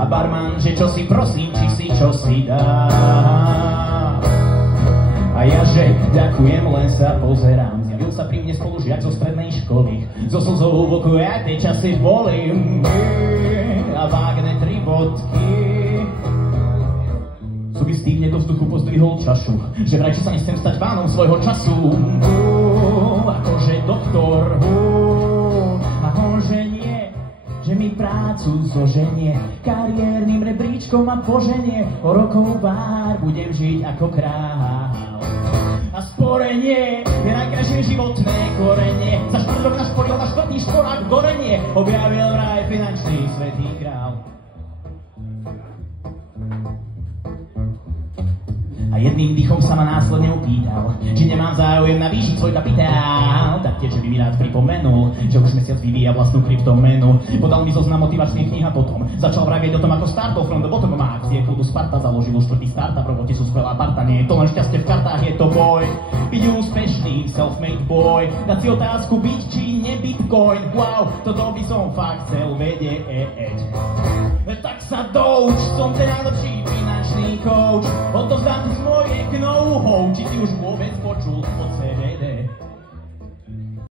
A barman, že čo si prosím, či si čo si dá. A ja že ďakujem, len sa pozerám. Zjavil sa pri mne spolužiak zo strednej školy. Zo slzou v oku, ja tie časy boli. A vágne 3 bodky. Subistívne do vzduchu pozdvihol čašu, že vraj, či sa nechcem stať pánom svojho času. Akože doktor, a on že nie, že mi prácu zoženie, kariérnym rebríčkom ma poženie, o rokov pár budem žiť ako král. A sporenie je najkrajšie životné korenie, za štvrtok našporil na štvrtý šporák gorenie, objavil vraj finančný svätý král. A jedným dýchom sa ma následne opýtal, či nemám záujem navýšiť svoj kapitál. Taktiež, že by mi rád pripomenul, že už mesiac vyvíja vlastnú kryptomenu. Podal mi zoznam motivačných kníh a potom začal vravieť o tom, ako startol from the bottom. Má akcie klubu Sparta, založil už 4. startup, roboti sú skvelá parta. Nie je to len šťastie v kartách, je to boj. Byť úspešný, self-made boy. Dať si otázku, byť či ne bitcoin. Wow, toto by som fakt chcel vedieť. Tak sa douč, som ten najlepší finančný coach. Odovzdám ti svoje know-how, či si už vôbec počul o CBD.